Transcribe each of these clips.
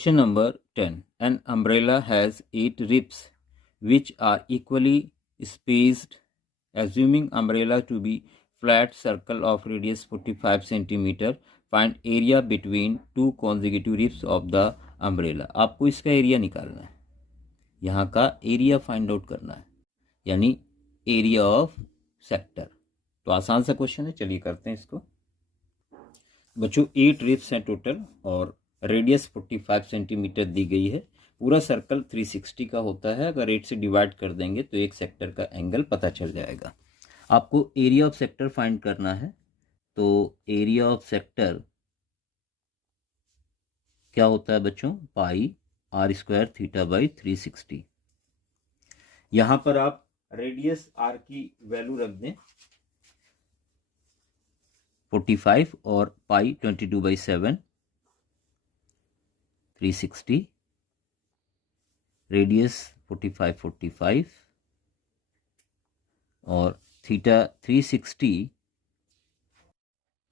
Question number 10. An umbrella has 8 ribs which are equally spaced. Assuming umbrella to be flat circle of radius 45 cm, find area between two consecutive ribs of the umbrella. आपको इसका area निकालना है, यहाँ का area find out करना है, यानी area of sector. तो आसान सा क्वेश्चन है, चलिए करते हैं इसको। बच्चों 8 रिब्स हैं टोटल और रेडियस 45 सेंटीमीटर दी गई है। पूरा सर्कल 360 का होता है, अगर 8 से डिवाइड कर देंगे तो एक सेक्टर का एंगल पता चल जाएगा। आपको एरिया ऑफ सेक्टर फाइंड करना है, तो एरिया ऑफ सेक्टर क्या होता है बच्चों? पाई आर स्क्वायर थीटा बाई 360। यहां पर आप रेडियस आर की वैल्यू रख दें 45 और पाई 22/7, 360, रेडियस 45 और थीटा 360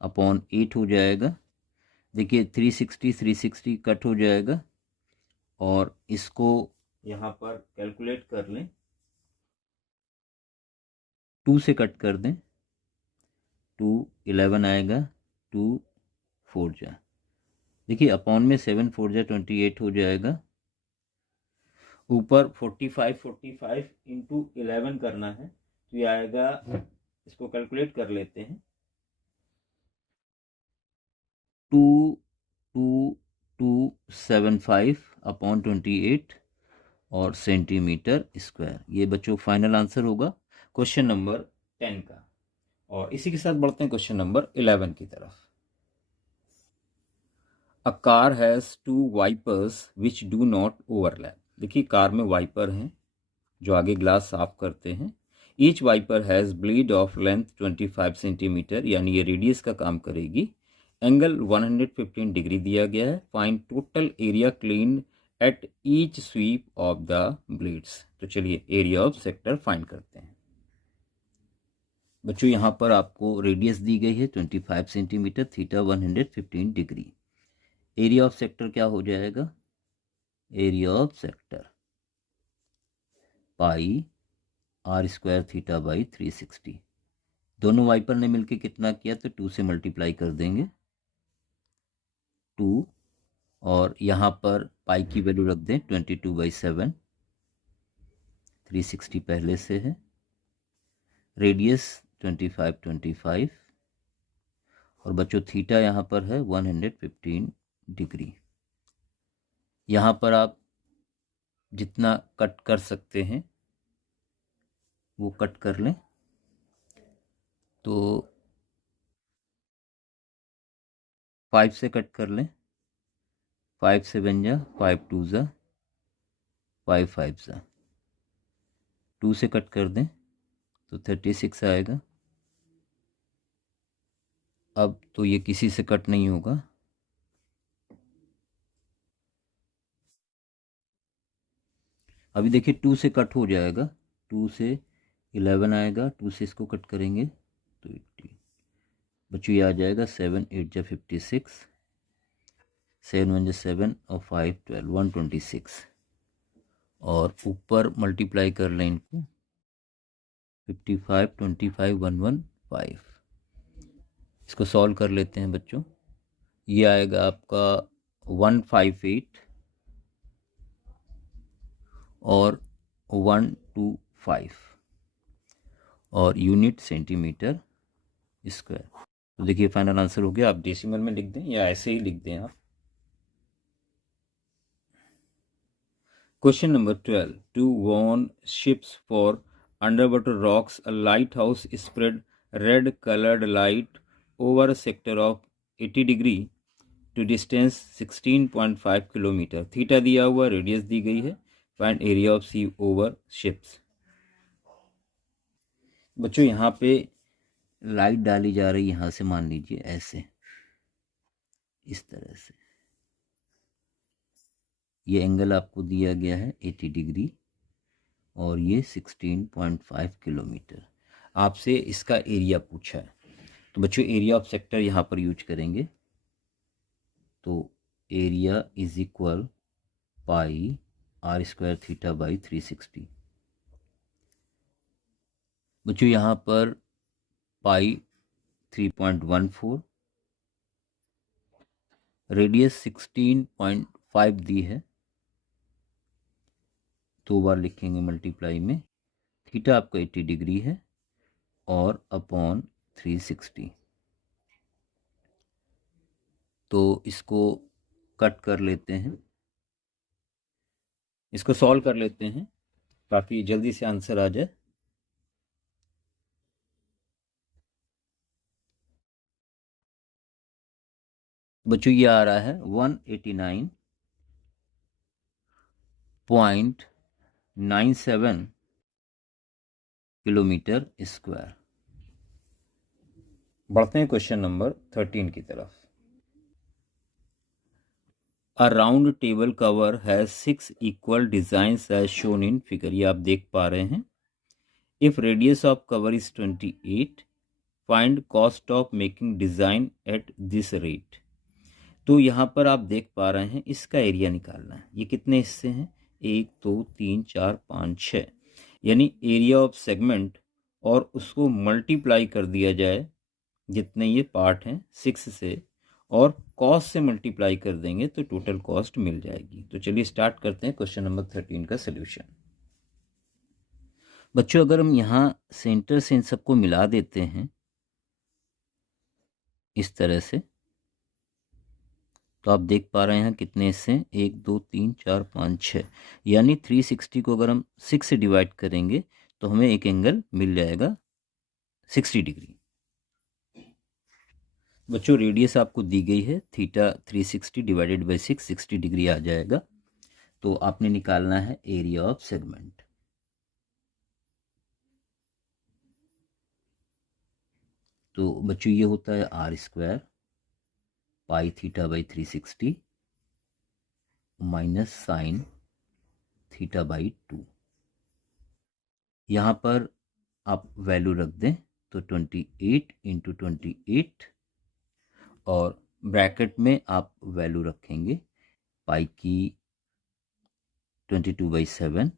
अपॉन 8 हो जाएगा। देखिए 360 कट हो जाएगा और इसको यहाँ पर कैलकुलेट कर लें, 2 से कट कर दें, 2 11 आएगा, 2 4 जा, देखिए अपॉन में 7 4 जा 28 हो जाएगा। ऊपर 45 इंटू 11 करना है, तो ये आएगा, इसको कैलकुलेट कर लेते हैं, 2275 अपॉन 28 और सेंटीमीटर स्क्वायर। ये बच्चों फाइनल आंसर होगा क्वेश्चन नंबर 10 का। और इसी के साथ बढ़ते हैं क्वेश्चन नंबर 11 की तरफ। A car has 2 wipers which do not overlap. देखिए कार में वाइपर हैं जो आगे ग्लास साफ करते हैं। Each wiper has blade of length 25 centimetre, यानी ये रेडियस का काम करेगी। एंगल 115 डिग्री दिया गया है। Find total area clean at each sweep of the blades. तो चलिए एरिया ऑफ सेक्टर फाइंड करते हैं। बच्चों यहाँ पर आपको रेडियस दी गई है 25 centimetre, theta 115 degree. Area of sector क्या हो जाएगा? Area of sector pi are square theta by 360। दोनों वाइपर ने मिलके कितना किया? तो 2 से मल्टीप्लाई कर देंगे, 2, और यहाँ पर पाई की वैल्यू रख दें 22/7, 360 पहले से है, रेडियस 25 और बच्चों थीटा यहाँ पर है 115 डिग्री। यहाँ पर आप जितना कट कर सकते हैं वो कट कर लें। तो 5 से कट कर लें, 5 से बन जा 5 2 जा 5 5 जा, 2 से कट कर दें तो 36 आएगा। अब तो ये किसी से कट नहीं होगा, अभी देखिए 2 से कट हो जाएगा, 2 से 11 आएगा, 2 से इसको कट करेंगे तो 18, बच्चों ये आ जाएगा 7 8 जा 56, 7 1 जा 7 और 5 12, 126, और ऊपर मल्टीप्लाई कर लें इनको, 55 25 115। इसको सॉल्व कर लेते हैं बच्चों, ये आएगा आपका 158 और 125 और यूनिट सेंटीमीटर स्क्वायर। तो देखिए फाइनल आंसर हो गया। आप डेसिमल में लिख दें या ऐसे ही लिख दें आप। Question number 12। To warn ships for underwater rocks a lighthouse spread red coloured light over sector of 80 degree to distance 16.5 kilometre. Theta दिया हुआ, रेडियस दी गई है। Find area of sea over ships. बच्चों यहाँ पे लाइट डाली जा रही है, यहाँ से मान लीजिए ऐसे, इस तरह से ये एंगल आपको दिया गया है 80 डिग्री और ये 16.5 किलोमीटर। आपसे इसका एरिया पूछा है, तो बच्चों एरिया ऑफ सेक्टर यहाँ पर यूज करेंगे। तो area is equal pi are square theta by 360। बच्चों यहाँ पर पाई 3.14, रेडियस 16.5 दी है, 2 बार लिखेंगे मल्टीप्लाई में। थीटा आपका 80 डिग्री है और अपॉन 360। तो इसको कट कर लेते हैं, इसको सॉल्व कर लेते हैं ताकि जल्दी से आंसर आ जाए। बच्चों ये आ रहा है 189.97 किलोमीटर स्क्वायर। बढ़ते हैं क्वेश्चन नंबर 13 की तरफ। A round table cover has 6 equal designs as shown in figure। ये आप देख पा रहे हैं। If radius of cover is 28, find cost of making design at this rate। तो यहाँ पर आप देख पा रहे हैं इसका एरिया निकालना है। ये कितने हिस्से हैं? 1 2 3 4 5 6, यानी एरिया ऑफ सेगमेंट, और उसको मल्टीप्लाई कर दिया जाए जितने ये पार्ट हैं 6 से, और कॉस्ट से मल्टीप्लाई कर देंगे तो टोटल कॉस्ट मिल जाएगी। तो चलिए स्टार्ट करते हैं क्वेश्चन नंबर 13 का सोल्यूशन। बच्चों अगर हम यहाँ सेंटर से इन सबको मिला देते हैं इस तरह से, तो आप देख पा रहे हैं कितने हिस्से? 1 2 3 4 5 6, यानी 360 को अगर हम 6 से डिवाइड करेंगे तो हमें एक एंगल मिल जाएगा 60 डिग्री। बच्चों रेडियस आपको दी गई है थीटा 360 डिवाइडेड बाई 6, 60 डिग्री आ जाएगा। तो आपने निकालना है एरिया ऑफ सेगमेंट। तो बच्चों ये होता है R square pi theta by 360 minus sine theta by 2। यहाँ पर आप वैल्यू रख दें तो 28 इंटू 28, और ब्रैकेट में आप वैल्यू रखेंगे पाई की 22/7,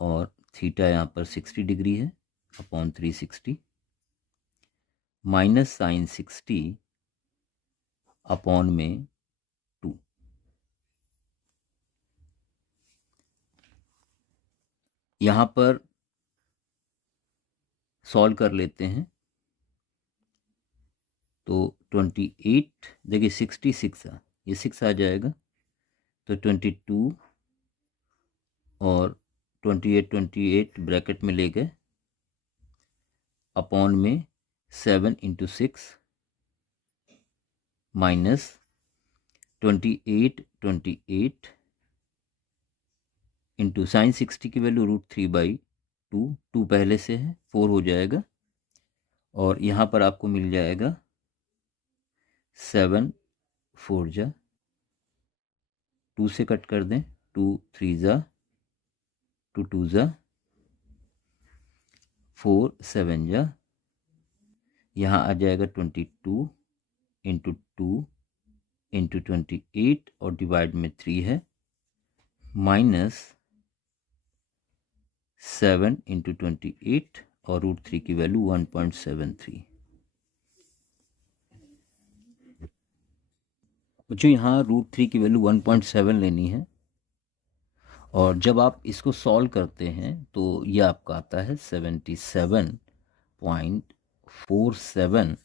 और थीटा यहाँ पर 60 डिग्री है अपॉन 360, माइनस साइन 60 अपॉन में 2। यहाँ पर सॉल्व कर लेते हैं तो 28, देखिए 66 ये 6 आ जाएगा, तो 22 और 28 ब्रैकेट में ले गए, अपॉन में 7 इंटू 6 माइनस 28 इंटू साइन 60 की वैल्यू √3/2, 2 पहले से है 4 हो जाएगा, और यहाँ पर आपको मिल जाएगा 7 4 जा, 2 से कट कर दें, 2 3 जा, 2 2 जा, 4 7 जा, यहाँ आ जाएगा 22 इंटू 2 इंटू 28 और डिवाइड में 3 है, माइनस 7 इंटू 28 और √3 की वैल्यू 1.73। बच्चों यहाँ √3 की वैल्यू 1.7 लेनी है, और जब आप इसको सॉल्व करते हैं तो ये आपका आता है 77.47,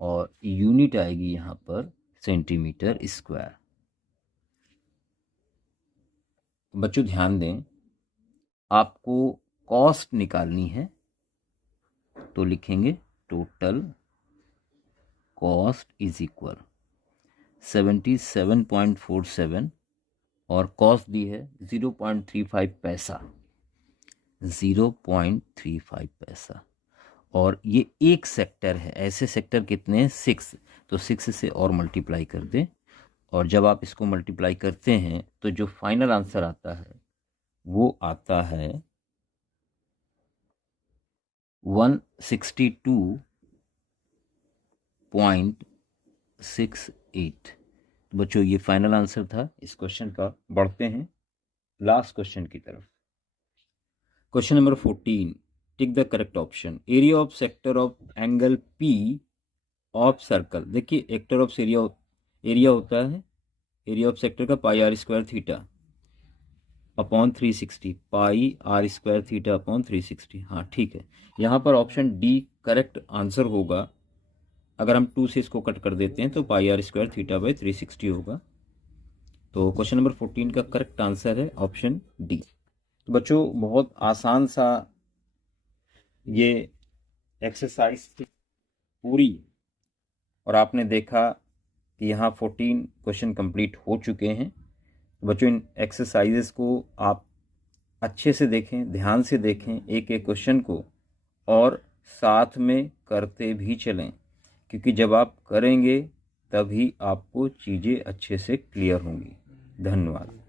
और यूनिट आएगी यहाँ पर सेंटीमीटर स्क्वायर। बच्चों ध्यान दें, आपको कॉस्ट निकालनी है, तो लिखेंगे टोटल कॉस्ट इज इक्वल 77.47, और कॉस्ट दी है 0.35 पैसा, 0.35 पैसा, और ये एक सेक्टर है। ऐसे सेक्टर कितने हैं? 6, तो 6 से और मल्टीप्लाई कर दें, और जब आप इसको मल्टीप्लाई करते हैं तो जो फाइनल आंसर आता है वो आता है 162.68। तो बच्चों ये फाइनल आंसर था इस क्वेश्चन का। बढ़ते हैं लास्ट क्वेश्चन की तरफ। Question number 14, tick the correct option. Area of sector of angle P of circle. देखिए एक्टर ऑफ एरिया होता है, एरिया ऑफ सेक्टर का pi are square theta upon 360, pi are square theta upon 360। हाँ ठीक है, यहाँ पर ऑप्शन डी करेक्ट आंसर होगा। अगर हम 2 से इसको कट कर देते हैं तो पाई आर स्क्वायर थीटा बाई 360 होगा। तो क्वेश्चन नंबर 14 का करेक्ट आंसर है ऑप्शन डी। तो बच्चों बहुत आसान सा ये एक्सरसाइज थी पूरी, और आपने देखा कि यहाँ 14 क्वेश्चन कंप्लीट हो चुके हैं। तो बच्चों इन एक्सरसाइजेस को आप अच्छे से देखें, ध्यान से देखें एक एक क्वेश्चन को, और साथ में करते भी चलें, क्योंकि जब आप करेंगे तभी आपको चीज़ें अच्छे से क्लियर होंगी। धन्यवाद।